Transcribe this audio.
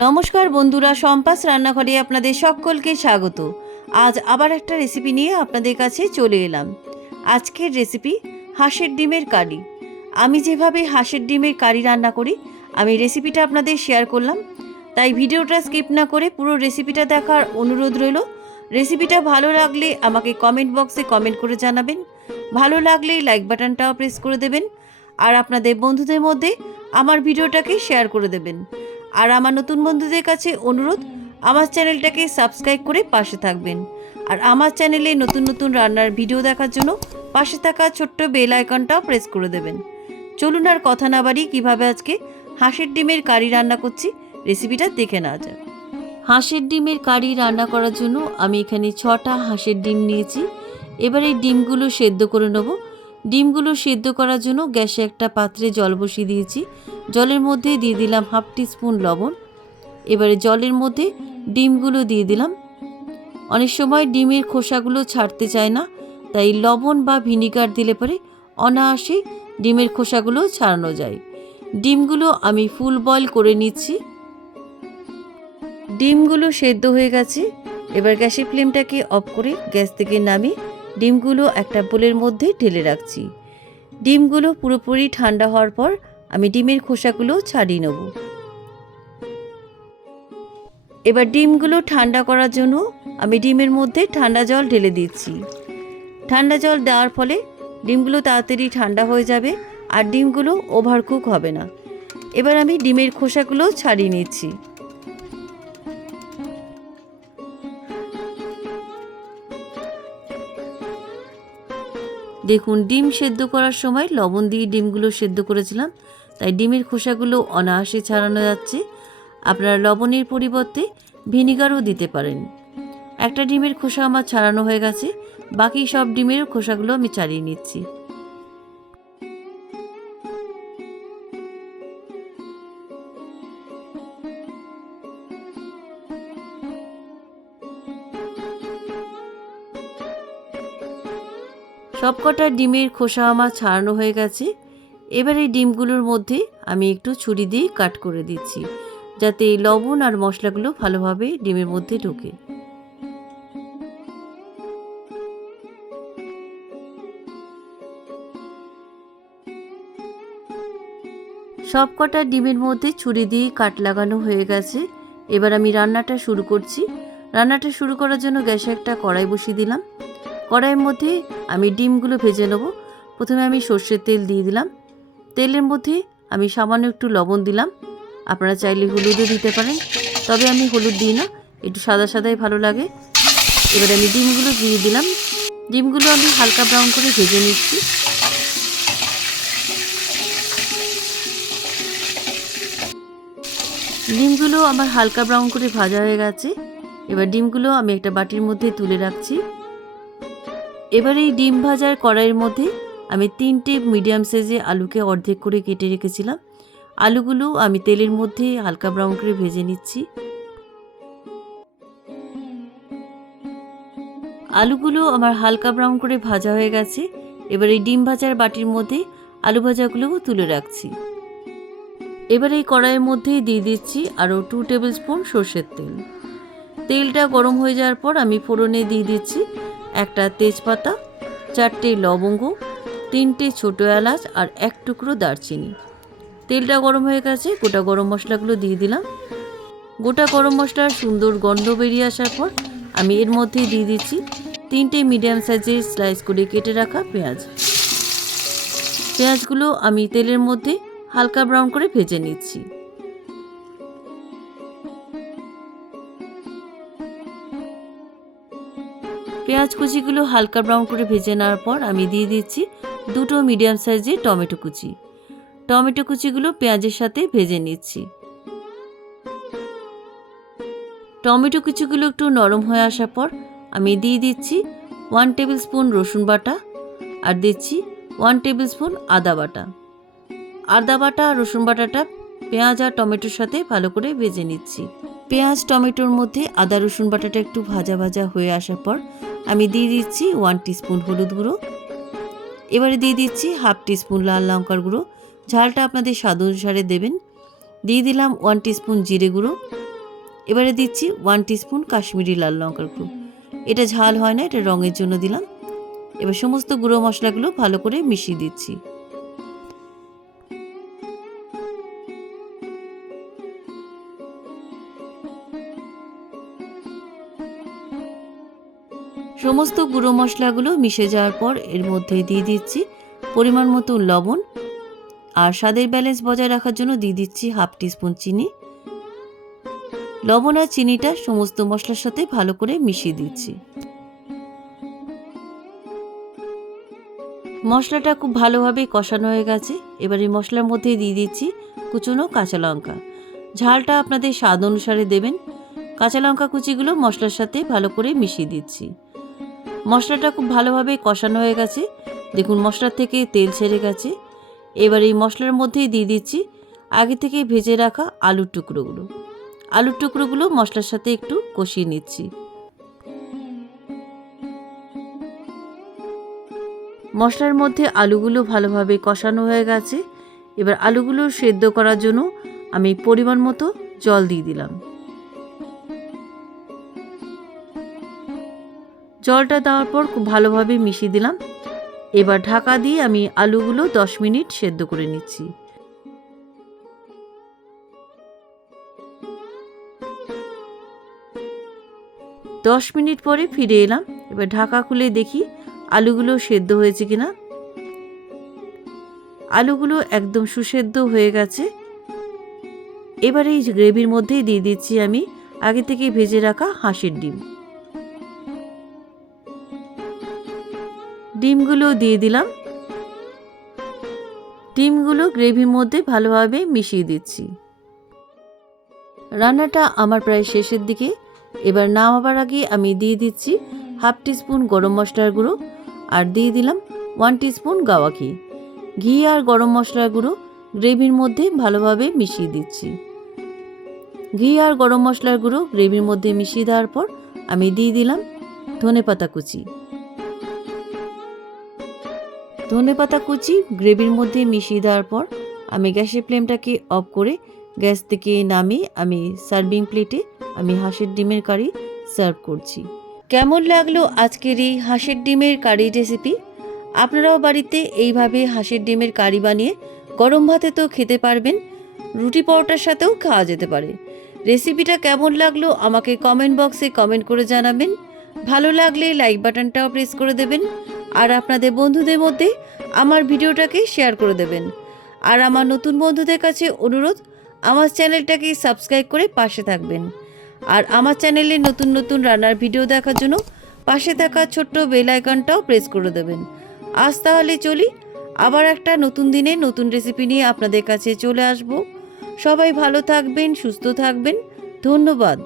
নমস্কার বন্ধুরা, সম্পাস রান্নাঘরে আপনাদের সকলকে স্বাগত। আজ আবার একটা রেসিপি নিয়ে আপনাদের কাছে চলে এলাম। আজকের রেসিপি হাঁসের ডিমের কারি। আমি যেভাবে হাঁসের ডিমের কারি রান্না করি, আমি রেসিপিটা আপনাদের শেয়ার করলাম। তাই ভিডিওটা স্কিপ না করে পুরো রেসিপিটা দেখার অনুরোধ রইল। রেসিপিটা ভালো লাগলে আমাকে কমেন্ট বক্সে কমেন্ট করে জানাবেন। ভালো লাগলে লাইক বাটনটাও প্রেস করে দেবেন, আর আপনাদের বন্ধুদের মধ্যে আমার ভিডিওটাকে শেয়ার করে দেবেন। আর আমার নতুন বন্ধুদের কাছে অনুরোধ, আমার চ্যানেলটাকে সাবস্ক্রাইব করে পাশে থাকবেন। আর আমার চ্যানেলে নতুন নতুন রান্নার ভিডিও দেখার জন্য পাশে থাকা ছোট্ট বেল আইকনটাও প্রেস করে দেবেন। চলুন আর কথা না বাড়িয়ে কীভাবে আজকে হাঁসের ডিমের কারি রান্না করছি রেসিপিটা দেখে নেওয়া যাক। হাঁসের ডিমের কারি রান্না করার জন্য আমি এখানে 6টা হাঁসের ডিম নিয়েছি। এবার এই ডিমগুলো সেদ্ধ করে নেব। ডিমগুলো সেদ্ধ করার জন্য গ্যাসে একটা পাত্রে জল বসিয়ে দিয়েছি। জলের মধ্যে দিয়ে দিলাম 1/2 টিস্পুন লবণ। এবারে জলের মধ্যে ডিমগুলো দিয়ে দিলাম। অনেক সময় ডিমের খোসাগুলো ছাড়তে চায় না, তাই লবণ বা ভিনিগার দিলে পরে অনায়াসে ডিমের খোসাগুলো ছাড়ানো যায়। ডিমগুলো আমি ফুল বয়েল করে নিচ্ছি। ডিমগুলো সেদ্ধ হয়ে গেছে। এবার গ্যাসের ফ্লেমটাকে অফ করে গ্যাস থেকে নামিয়ে ডিমগুলো একটা বোলের মধ্যে ঢেলে রাখছি। ডিমগুলো পুরোপুরি ঠান্ডা হওয়ার পর আমি ডিমের খোসাগুলো ছাড়িয়ে নেব। এবার ডিমগুলো ঠান্ডা করার জন্য আমি ডিমের মধ্যে ঠান্ডা জল ঢেলে দিচ্ছি। ঠান্ডা জল দেওয়ার ফলে ডিমগুলো তাড়াতাড়ি ঠান্ডা হয়ে যাবে আর ডিমগুলো ওভারকুক হবে না। এবার আমি ডিমের খোসাগুলো ছাড়িয়ে নিচ্ছি। দেখুন, ডিম সেদ্ধ করার সময় লবণ দিয়ে ডিমগুলো সেদ্ধ করেছিলাম, তাই ডিমের খোসাগুলো অনায়াসে ছাড়ানো যাচ্ছে। আপনারা লবণের পরিবর্তে ভিনিগারও দিতে পারেন। একটা ডিমের খোসা আমার ছাড়ানো হয়ে গেছে, বাকি সব ডিমের খোসাগুলো আমি ছাড়িয়ে নিচ্ছি। সবকটা ডিমের খোসা আমার ছাড়ানো হয়ে গেছে। এবার এই ডিমগুলোর মধ্যে আমি একটু ছুরি দিয়ে কাট করে দিচ্ছি, যাতে লবণ আর মশলাগুলো ভালোভাবে ডিমের মধ্যে ঢোকে। সবকটা ডিমের মধ্যে ছুরি দিয়ে কাট লাগানো হয়ে গেছে। এবার আমি রান্নাটা শুরু করছি। রান্নাটা শুরু করার জন্য গ্যাসে একটা কড়াই বসিয়ে দিলাম। কড়াইয়ের মধ্যে আমি ডিমগুলো ভেজে নেব। প্রথমে আমি সর্ষের তেল দিয়ে দিলাম। তেলের মধ্যে আমি সামান্য একটু লবণ দিলাম। আপনারা চাইলে হলুদও দিতে পারেন, তবে আমি হলুদ দিই না, একটু সাদা সাদাই ভালো লাগে। এবার আমি ডিমগুলো দিয়ে দিলাম। ডিমগুলো আমি হালকা ব্রাউন করে ভেজে নিচ্ছি। ডিমগুলো আমার হালকা ব্রাউন করে ভাজা হয়ে গেছে। এবার ডিমগুলো আমি একটা বাটির মধ্যে তুলে রাখছি। এবার এই ডিম ভাজার কড়াইয়ের মধ্যে আমি 3টে মিডিয়াম সাইজে আলুকে অর্ধেক করে কেটে রেখেছিলাম। আলুগুলো আমি তেলের মধ্যে হালকা ব্রাউন করে ভেজে নিচ্ছি। আলুগুলো আমার হালকা ব্রাউন করে ভাজা হয়ে গেছে। এবার এই ডিম ভাজার বাটির মধ্যে আলু ভাজাগুলোও তুলে রাখছি। এবার এই কড়াইয়ের মধ্যে দিয়ে দিচ্ছি আরও 2 টেবিল স্পুন সর্ষের তেল। তেলটা গরম হয়ে যাওয়ার পর আমি ফোড়নে দিয়ে দিচ্ছি একটা তেজপাতা, 4টে লবঙ্গ, 3টে ছোটো এলাচ আর 1 টুকরো দারচিনি। তেলটা গরম হয়ে গেছে, গোটা গরম মশলাগুলো দিয়ে দিলাম। গোটা গরম মশলার সুন্দর গন্ধ বেরিয়ে আসার পর আমি এর মধ্যে দিয়ে দিচ্ছি 3টে মিডিয়াম সাইজের স্লাইস করে কেটে রাখা পেঁয়াজ। পেঁয়াজগুলো আমি তেলের মধ্যে হালকা ব্রাউন করে ভেজে নিচ্ছি। পেঁয়াজ কুচিগুলো হালকা ব্রাউন করে ভেজে নেওয়ার পর আমি দিয়ে দিচ্ছি 2টো মিডিয়াম সাইজের টমেটো কুচি। টমেটো কুচিগুলো পেঁয়াজের সাথে ভেজে নিচ্ছি। টমেটো কুচিগুলো একটু নরম হয়ে আসার পর আমি দিয়ে দিচ্ছি 1 টেবিল স্পুন রসুন বাটা আর দিচ্ছি 1 টেবিল স্পুন আদা বাটা। আদা বাটা আর রসুন বাটাটা পেঁয়াজ আর টমেটোর সাথে ভালো করে ভেজে নিচ্ছি। পেঁয়াজ টমেটোর মধ্যে আদা রসুন বাটাটা একটু ভাজা ভাজা হয়ে আসার পর আমি দিয়ে দিচ্ছি 1 টিস্পুন হলুদ গুঁড়ো। এবারে দিয়ে দিচ্ছি 1/2 টিস্পুন লাল লঙ্কার গুঁড়ো, ঝালটা আপনাদের স্বাদ অনুসারে দেবেন। দিয়ে দিলাম 1 টিস্পুন জিরে গুঁড়ো, এবারে দিচ্ছি 1 টিস্পুন কাশ্মীরি লাল লঙ্কার গুঁড়ো। এটা ঝাল হয় না, এটা রঙের জন্য দিলাম। এবার সমস্ত গুঁড়ো মশলাগুলো ভালো করে মিশিয়ে দিচ্ছি। সমস্ত গুঁড়ো মশলাগুলো মিশে যাওয়ার পর এর মধ্যে দিয়ে দিচ্ছি পরিমাণ মতো লবণ, আর স্বাদের ব্যালেন্স বজায় রাখার জন্য দিয়ে দিচ্ছি 1/2 টিস্পুন চিনি। লবণ আর চিনিটা সমস্ত মশলার সাথে ভালো করে মিশিয়ে দিচ্ছি। মশলাটা খুব ভালোভাবে কষানো হয়ে গেছে। এবার এই মশলার মধ্যে দিয়ে দিচ্ছি কুচনো কাঁচা লঙ্কা। ঝালটা আপনাদের স্বাদ অনুসারে দেবেন। কাঁচা লঙ্কা কুচিগুলো মশলার সাথে ভালো করে মিশিয়ে দিচ্ছি। মশলাটা খুব ভালোভাবে কষানো হয়ে গেছে। দেখুন মশলার থেকে তেল ছেড়ে গেছে। এবার এই মশলার মধ্যেই দিয়ে দিচ্ছি আগে থেকে ভেজে রাখা আলুর টুকরোগুলো। আলুর টুকরোগুলো মশলার সাথে একটু কষিয়ে নিচ্ছি। মশলার মধ্যে আলুগুলো ভালোভাবে কষানো হয়ে গেছে। এবার আলুগুলো সেদ্ধ করার জন্য আমি পরিমাণ মতো জল দিয়ে দিলাম। জলটা দেওয়ার পর খুব ভালোভাবে মিশিয়ে দিলাম। এবার ঢাকা দিয়ে আমি আলুগুলো 10 মিনিট সেদ্ধ করে নিচ্ছি। দশ মিনিট পরে ফিরে এলাম। এবার ঢাকা খুলে দেখি আলুগুলো সেদ্ধ হয়েছে কিনা। আলুগুলো একদম সুসেদ্ধ হয়ে গেছে। এবার এই গ্রেভির মধ্যেই দিয়ে দিচ্ছি আমি আগে থেকে ভেজে রাখা হাঁসের ডিম। ডিমগুলো দিয়ে দিলাম। ডিমগুলো গ্রেভির মধ্যে ভালোভাবে মিশিয়ে দিচ্ছি। রান্নাটা আমার প্রায় শেষের দিকে। এবার নামাবার আগে আমি দিয়ে দিচ্ছি 1/2 টিস্পুন গরম মশলার গুঁড়ো, আর দিয়ে দিলাম 1 টিস্পুন গাওয়া ঘি। ঘি আর গরম মশলার গুঁড়ো গ্রেভির মধ্যে ভালোভাবে মিশিয়ে দিচ্ছি। ঘি আর গরম মশলার গুঁড়ো গ্রেভির মধ্যে মিশিয়ে দেওয়ার পর আমি দিয়ে দিলাম ধনেপাতা কুচি। ধনেপাতা কুচি গ্রেভির মধ্যে মিশিয়ে দেওয়ার পর আমি গ্যাসের ফ্লেমটাকে অফ করে গ্যাস থেকে নামিয়ে আমি সার্ভিং প্লেটে আমি হাঁসের ডিমের কারি সার্ভ করছি। কেমন লাগলো আজকের এই হাঁসের ডিমের কারি রেসিপি? আপনারাও বাড়িতে এইভাবে হাঁসের ডিমের কারি বানিয়ে গরম ভাতে তো খেতে পারবেন, রুটি পরোটার সাথেও খাওয়া যেতে পারে। রেসিপিটা কেমন লাগলো আমাকে কমেন্ট বক্সে কমেন্ট করে জানাবেন। ভালো লাগলে লাইক বাটনটাও প্রেস করে দেবেন, আর আপনাদের বন্ধুদের মধ্যে আমার ভিডিওটাকে শেয়ার করে দেবেন। আর আমার নতুন বন্ধুদের কাছে অনুরোধ, আমার চ্যানেলটাকে সাবস্ক্রাইব করে পাশে থাকবেন। আর আমার চ্যানেলে নতুন নতুন রান্নার ভিডিও দেখার জন্য পাশে থাকা ছোট্ট বেল আইকনটাও প্রেস করে দেবেন। আজ তাহলে চলি, আবার একটা নতুন দিনে নতুন রেসিপি নিয়ে আপনাদের কাছে চলে আসব। সবাই ভালো থাকবেন, সুস্থ থাকবেন। ধন্যবাদ।